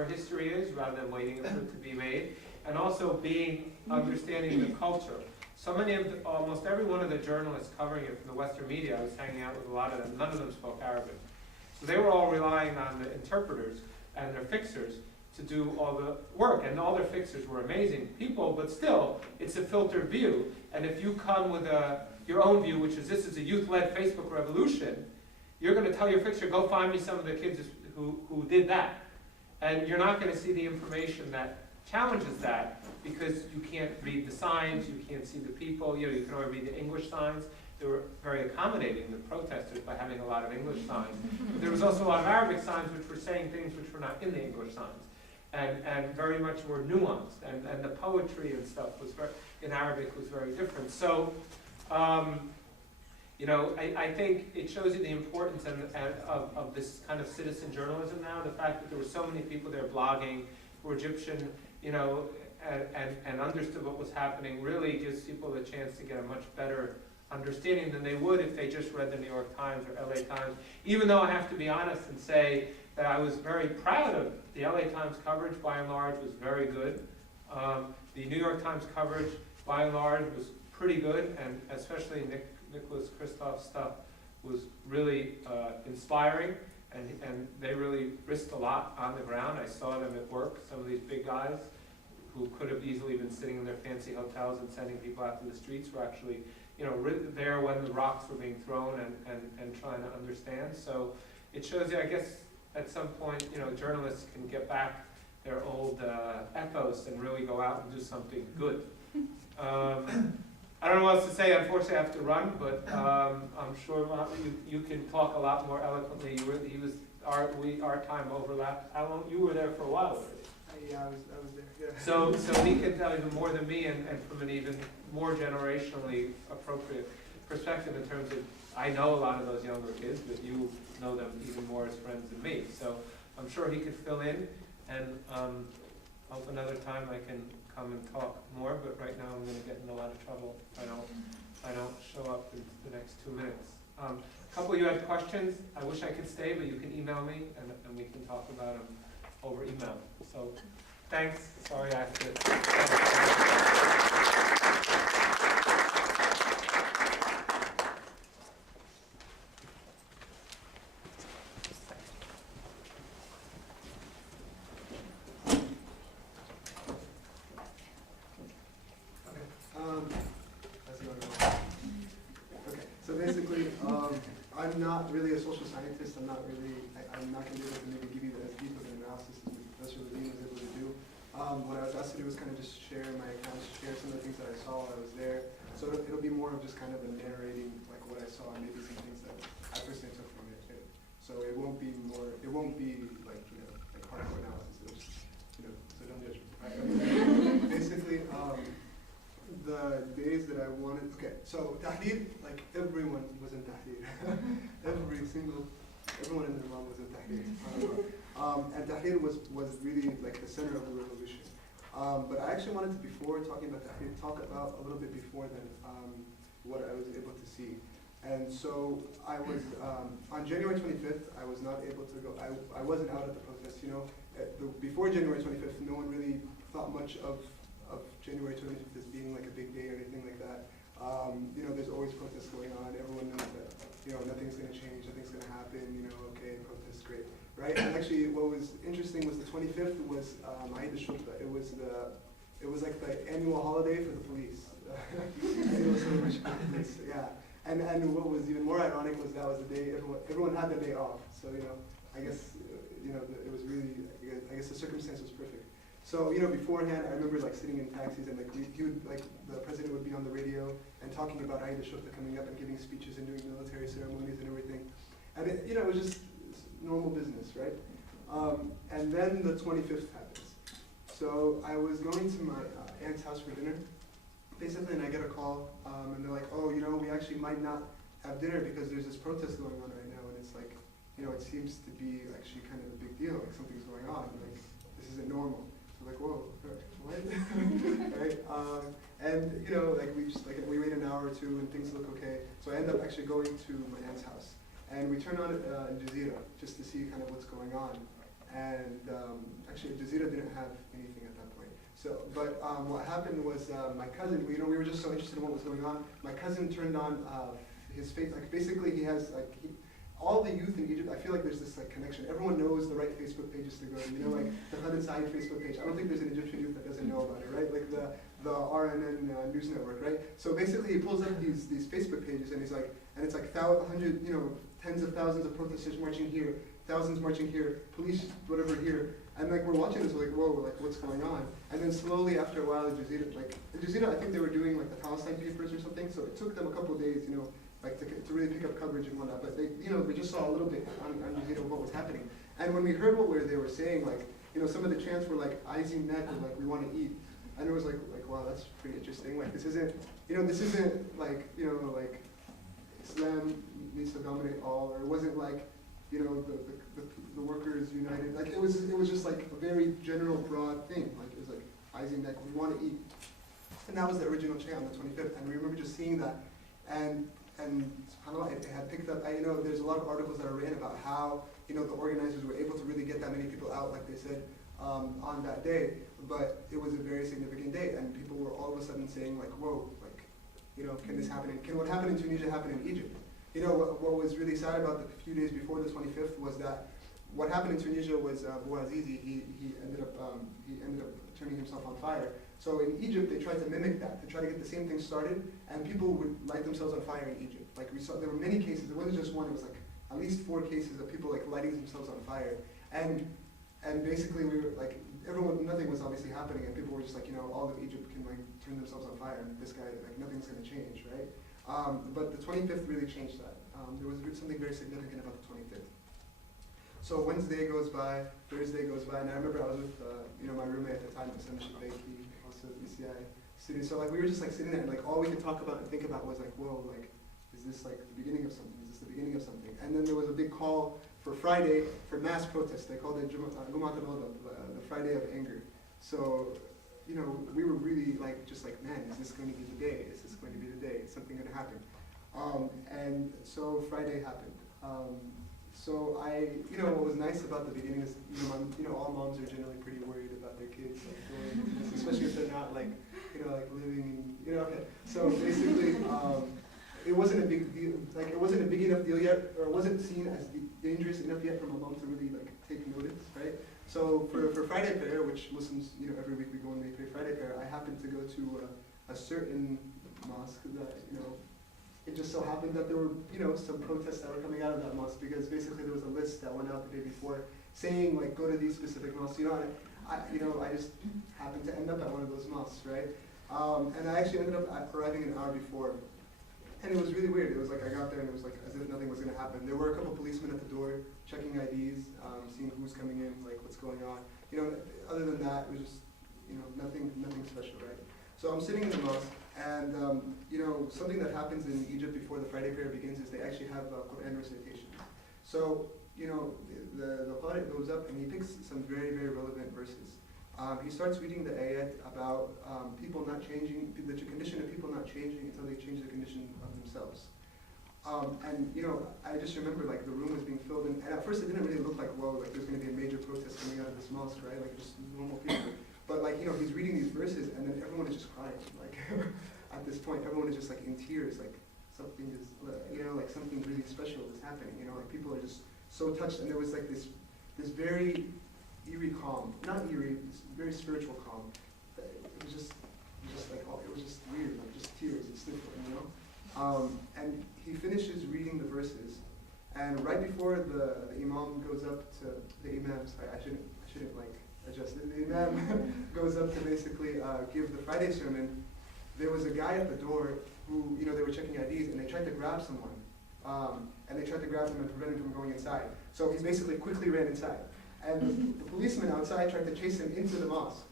where history is rather than waiting for it to be made, and also understanding the culture. So many of almost every one of the journalists covering it from the Western media, I was hanging out with a lot of them, none of them spoke Arabic. So they were all relying on the interpreters and their fixers to do all the work, and all their fixers were amazing people, but still, it's a filtered view, and if you come with your own view, which is this is a youth-led Facebook revolution, you're going to tell your fixer, go find me some of the kids who did that. And you're not going to see the information that challenges that, because you can't read the signs, you can't see the people, you can only read the English signs. They were very accommodating, the protesters, by having a lot of English signs. But there was also a lot of Arabic signs which were saying things which were not in the English signs, and very much more nuanced, and the poetry and stuff was in Arabic was very different. So, I think it shows you the importance of this kind of citizen journalism now, the fact that there were so many people there blogging who were Egyptian, and understood what was happening, really gives people a chance to get a much better understanding than they would if they just read the New York Times or LA Times. Even though I have to be honest and say that I was very proud of the LA Times coverage, by and large, was very good. The New York Times coverage, by and large, was pretty good, and especially Nicholas Kristof's stuff was really inspiring, and they really risked a lot on the ground. I saw them at work, some of these big guys who could have easily been sitting in their fancy hotels and sending people out to the streets were actually there when the rocks were being thrown and trying to understand. So it shows you, I guess, at some point, journalists can get back their old ethos and really go out and do something good. I don't know what else to say. Unfortunately, I have to run, but I'm sure you can talk a lot more eloquently. Our time overlapped. How long? You were there for a while already. Yeah, I was there. Yeah. So he can tell even more than me, and from an even more generationally appropriate perspective in terms of, I know a lot of those younger kids, but you know them even more as friends than me. So I'm sure he could fill in, and hope another time I can come and talk more, but right now I'm going to get in a lot of trouble if I don't show up in the next 2 minutes. A couple of you had questions. I wish I could stay, but you can email me, and we can talk about them over email. So thanks. Sorry I have to. I'm not really a social scientist. I'm not going to be able to maybe give you as deep of an analysis as Professor Levine was able to do. What I was asked to do was kind of just share my accounts, share some of the things that I saw while I was there. So it'll be more of just kind of a narrating, like what I saw, and maybe some things that I personally took from it. So it won't be like hardcore analysis. It'll just, so don't judge me. Right? Basically, the days that I wanted, so Tahrir, like everyone was in Tahrir. Everyone in the Imam was in Tahrir. And Tahrir was really like the center of the revolution. But I actually wanted to, before talking about Tahrir, talk about a little bit before then, what I was able to see. And so I was, on January 25th, I was not able to go, I wasn't out at the protest, before January 25th, no one really thought much of January 25th as being like a big day or anything like that. There's always protests going on. Everyone knows that, nothing's going to change, nothing's going to happen, okay, protests, great, right? And actually, what was interesting was the 25th was Eid al-Shurta. It was like the annual holiday for the police. Annual celebration for the police, yeah. And what was even more ironic was that was the day everyone had their day off. So, I guess, it was really, I guess the circumstance was perfect. So, beforehand, I remember sitting in taxis and he would, the president would be on the radio and talking about Eid al-Shurta coming up and giving speeches and doing military ceremonies and everything. And it was just normal business, right? And then the 25th happens. So I was going to my aunt's house for dinner, basically, and I get a call, and they're like, oh, we actually might not have dinner because there's this protest going on right now, and it's like, it seems to be actually kind of a big deal, like something's going on, this isn't normal. Like, whoa, what? Right? And we wait an hour or two and things look okay. So I end up actually going to my aunt's house. And we turn on Al Jazeera just to see kind of what's going on. And actually, Jazeera didn't have anything at that point. So, but what happened was my cousin, we were just so interested in what was going on. My cousin turned on his face, like basically he has like, all the youth in Egypt, I feel like there's this like connection. Everyone knows the right Facebook pages to go to, you know, like the Khalid Said Facebook page. I don't think there's an Egyptian youth that doesn't know about it, right? Like the RNN News Network, right? So basically he pulls up these Facebook pages and he's like, and it's like 100, you know, tens of thousands of protesters marching here, thousands marching here, police, whatever here. And like we're watching this, we're like, whoa, like what's going on? And then slowly after a while, Al Jazeera, I think they were doing like the Palestine papers or something, so it took them a couple of days, you know, like to really pick up coverage and whatnot. But they, you know, we just saw a little bit on Jazeera what was happening. And when we heard what they were saying, like, you know, some of the chants were like, Aizim Nek, or like, we want to eat. And it was like, wow, that's pretty interesting. Like, this isn't, you know, this isn't like, you know, like, Islam needs to dominate all, or it wasn't like, you know, the workers united. Like, it was just like a very general, broad thing. Like, it was like, Aizim Nek, we want to eat. And that was the original chant on the 25th. And we remember just seeing that. And subhanAllah, it had picked up, you know, there's a lot of articles that are written about how, you know, the organizers were able to really get that many people out, like they said, on that day. But it was a very significant day, and people were all of a sudden saying, like, whoa, like, you know, can this happen? Can what happened in Tunisia happen in Egypt? You know, what was really sad about the few days before the 25th was that what happened in Tunisia was Bouazizi, he ended up turning himself on fire. So in Egypt, they tried to mimic that, to try to get the same thing started, and people would light themselves on fire in Egypt. Like we saw, there were many cases, it wasn't just one, it was like at least 4 cases of people like lighting themselves on fire. And basically we were like, nothing was obviously happening, and people were just like, you know, all of Egypt can like turn themselves on fire, and this guy, like nothing's gonna change, right? But the 25th really changed that. There was something very significant about the 25th. So Wednesday goes by, Thursday goes by, and I remember I was with, you know, my roommate at the time, Sam Shabaiki, also at ECI student. So like we were just like sitting there, and like all we could talk about and think about was like, whoa, like, is this like the beginning of something? Is this the beginning of something? And then there was a big call for Friday for mass protest. They called it Jumat al-Ghadab, the Friday of anger. So, you know, we were really like, just like, man, is this going to be the day? Is this going to be the day? Is something going to happen? And so Friday happened. So you know, what was nice about the beginning is, you know, all moms are generally pretty worried about their kids, like, especially if they're not like, you know, like living, you know, okay. So basically, it wasn't a big deal, like it wasn't a big enough deal yet, or it wasn't seen as dangerous enough yet for my mom to really like take notice, right? So for Friday prayer, which Muslims, you know, every week we go and they pray Friday prayer, I happened to go to a certain mosque that, you know, it just so happened that there were, you know, some protests that were coming out of that mosque, because basically there was a list that went out the day before saying like, go to these specific mosques, you know, and I just happened to end up at one of those mosques, right? And I actually ended up arriving an hour before. And it was really weird. It was like I got there and it was like as if nothing was going to happen. There were a couple policemen at the door checking IDs, seeing who's coming in, like what's going on. You know, other than that, it was just, you know, nothing special, right? So I'm sitting in the mosque, and you know, something that happens in Egypt before the Friday prayer begins is they actually have Quran recitation. So, you know, the Qari goes up and he picks some very, very relevant verses. He starts reading the ayat about people not changing, the condition of people not changing until they change the condition of themselves. And you know, I just remember like the room was being filled, and at first it didn't really look like, whoa, like there's going to be a major protest coming out of this mosque, right? Like just normal people. But like, you know, he's reading these verses, and then everyone is just crying. Like at this point, everyone is just like in tears, like something is, you know, like something really special is happening. You know, like people are just so touched, and there was like this very eerie calm, not eerie, this very spiritual calm. It was just like, oh, it was just weird, like just tears, it's different, you know. And he finishes reading the verses, and right before the imam goes up to the imam, sorry, I shouldn't like adjust it. The imam goes up to basically give the Friday sermon. There was a guy at the door who, you know, they were checking IDs, and they tried to grab someone, and they tried to grab him and prevent him from going inside. So he basically quickly ran inside. And the policeman outside tried to chase him into the mosque.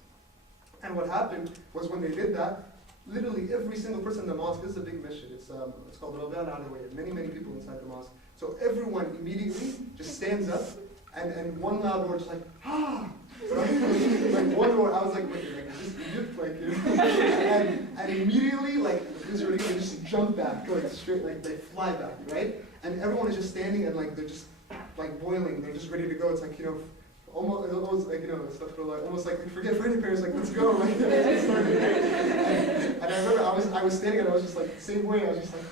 And what happened was when they did that, literally every single person in the mosque, this is a big mission, it's called Rabia al-Alawiyya, many people inside the mosque. So everyone immediately just stands up, and one loud word just like, ah! Right? Like one word, I was like, wait, like, is this Egypt? Like, you know? and immediately, like, the Israelis, they just jump back, like straight, like they fly back, right? And everyone is just standing and like, they're just like boiling, they're just ready to go. It's like, you know, almost like, you know, stuff for like, almost like, forget Friday prayers, like, let's go, like, let's start it, right? And I remember I was standing and I was just like, same way, I was just like,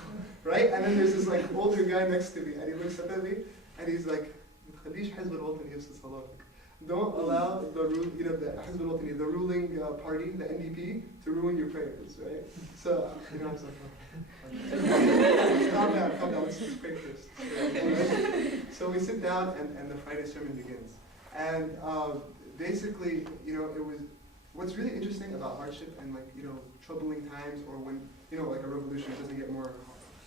right? And then there's this like older guy next to me, and he looks up at me, and he's like, "خليش حزب الوطني يفسد صلاتك." Don't allow the حزب الوطني, the ruling party, the NDP, to ruin your prayers, right? So, you know, I was like, calm down, let's pray first. Right? So we sit down, and the Friday sermon begins. And basically, you know, it was, what's really interesting about hardship and like, you know, troubling times, or when, you know, like a revolution doesn't get more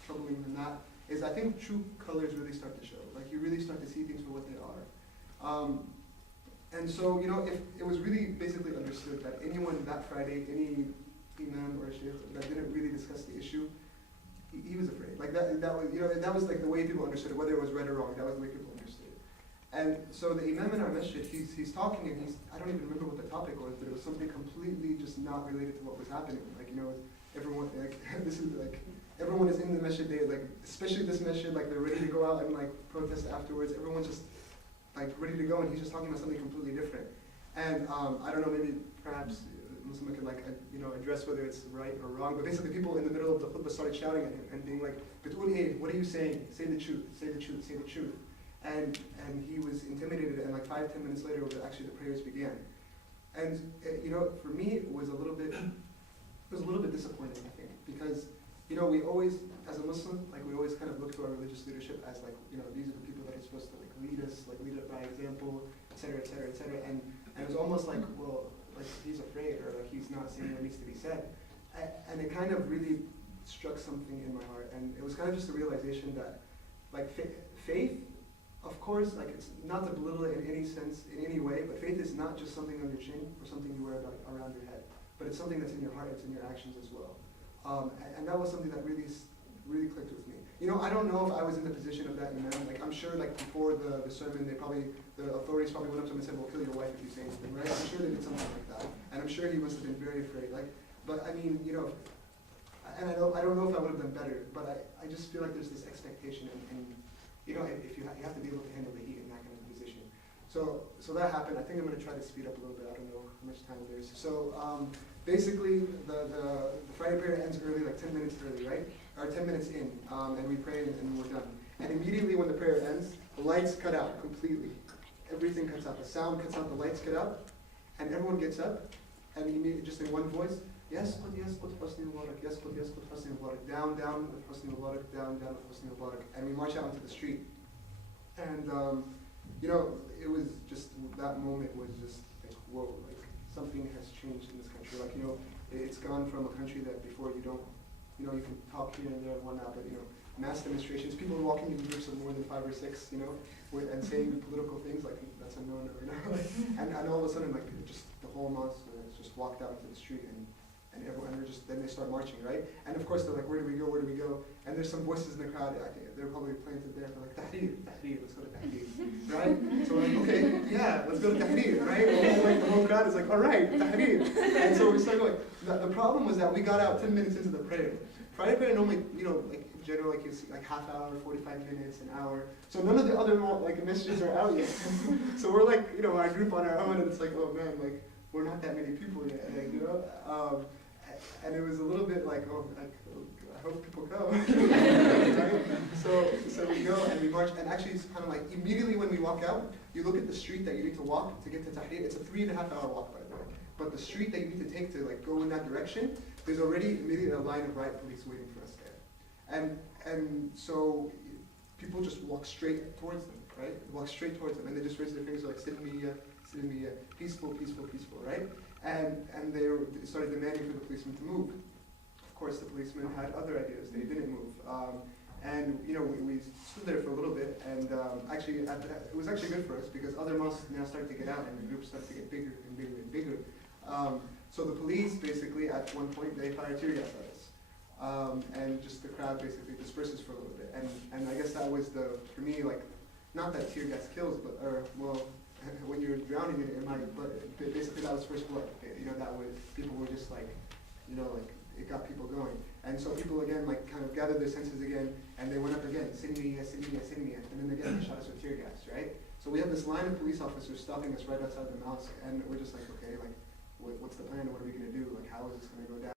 troubling than that, is I think true colors really start to show. Like, you really start to see things for what they are. And so, you know, if it was really basically understood that anyone that Friday, any imam or sheikh that didn't really discuss the issue, he was afraid. Like that was, you know, that was like the way people understood it, whether it was right or wrong, that was the way people understood it. And so the imam in our masjid, he's talking, and I don't even remember what the topic was, but it was something completely just not related to what was happening. Like, you know, everyone, like, this is like, everyone is in the masjid, they like, especially this masjid, like they're ready to go out and like protest afterwards. Everyone's just like ready to go, and he's just talking about something completely different. And I don't know, maybe perhaps Muslim could like you know, address whether it's right or wrong, but basically people in the middle of the khutbah started shouting at him and being like, "Between, hey, what are you saying? Say the truth, say the truth, say the truth." And he was intimidated, and like 5-10 minutes later, actually the prayers began. And you know, for me, it was a little bit disappointing, I think, because, you know, we always, as a Muslim, like we always kind of look to our religious leadership as like, you know, these are the people that are supposed to like lead us, like lead us by example, etc., etc., etc. And it was almost like, well, like he's afraid, or like he's not saying what needs to be said. And it kind of really struck something in my heart, and it was kind of just a realization that, like, faith, of course, like, it's not to belittle it in any sense, in any way, but faith is not just something on your chin or something you wear around your head, but it's something that's in your heart, it's in your actions as well. And that was something that really clicked with me. You know, I don't know if I was in the position of that imam. Like, I'm sure, like, before the sermon, the authorities probably went up to him and said, "Well, kill your wife if you say anything," right? I'm sure they did something like that. And I'm sure he must have been very afraid. Like, but I mean, you know, and I don't know if I would have done better, but I just feel like there's this expectation, and you know, if you have to be able to handle the heat in that kind of position. So that happened. I think I'm going to try to speed up a little bit. I don't know how much time there is. So basically, the Friday prayer ends early, like 10 minutes early, right? Or 10 minutes in, and we pray and we're done. And immediately when the prayer ends, the lights cut out completely. Everything cuts out. The sound cuts out, the lights cut out, and everyone gets up, and immediately, just in one voice, "Yasqut, yasqut, Hosni Mubarak, yasqut, yasqut, Hosni Mubarak, down, down with Hosni Mubarak, down, down with Hosni Mubarak," and we march out into the street. And you know, it was just, that moment was just like, whoa, like something has changed in this country. Like, you know, it's gone from a country that before you don't, you know, you can talk here and there and whatnot, but you know, mass demonstrations, people walking in groups of more than 5 or 6, you know, and saying political things, like, that's a no-no, you know. and all of a sudden, like, just the whole mosque just walked out into the street, and everyone, then they start marching, right? And of course, they're like, "Where do we go, where do we go?" And there's some voices in the crowd, I think they're probably planted there, they're like, "Tahrir, Tahrir, let's go to Tahrir," right? So we're like, okay, yeah, let's go to Tahrir, right? And like, the whole crowd is like, "All right, Tahrir." And so we start going. The problem was that we got out 10 minutes into the prayer. Friday prayer normally, you know, like, in general, like, you see, like, half hour, 45 minutes, an hour. So none of the other, like, messages are out yet. So we're like, you know, our group on our own, and it's like, oh man, like, we're not that many people yet, like, you know? And it was a little bit like, oh, I hope people come. Right? So we go and we march, and actually it's kind of like immediately when we walk out, you look at the street that you need to walk to get to Tahrir. It's a 3.5-hour walk, by the way. But the street that you need to take to like go in that direction, there's already immediately a line of riot police waiting for us there. And so people just walk straight towards them, right? Walk straight towards them, and they just raise their fingers like, "Silmiya, Silmiya, peaceful, peaceful, peaceful," right? And they started demanding for the policemen to move. Of course, the policemen had other ideas. They didn't move. And you know, we stood there for a little bit, and actually, it was actually good for us because other mosques now started to get out, and the groups started to get bigger and bigger and bigger. So the police basically, at one point, they fired tear gas at us, and just the crowd basically disperses for a little bit. And I guess that was for me, like, not that tear gas kills, but when you're drowning in it, it might, but basically that was first blood. You know, people were just like, you know, like, it got people going. And so people again, like, kind of gathered their senses again, and they went up again, "Sinmiya, Sinmiya, Sinmiya," and then again they shot us with tear gas, right? So we have this line of police officers stopping us right outside the mosque, and we're just like, okay, like,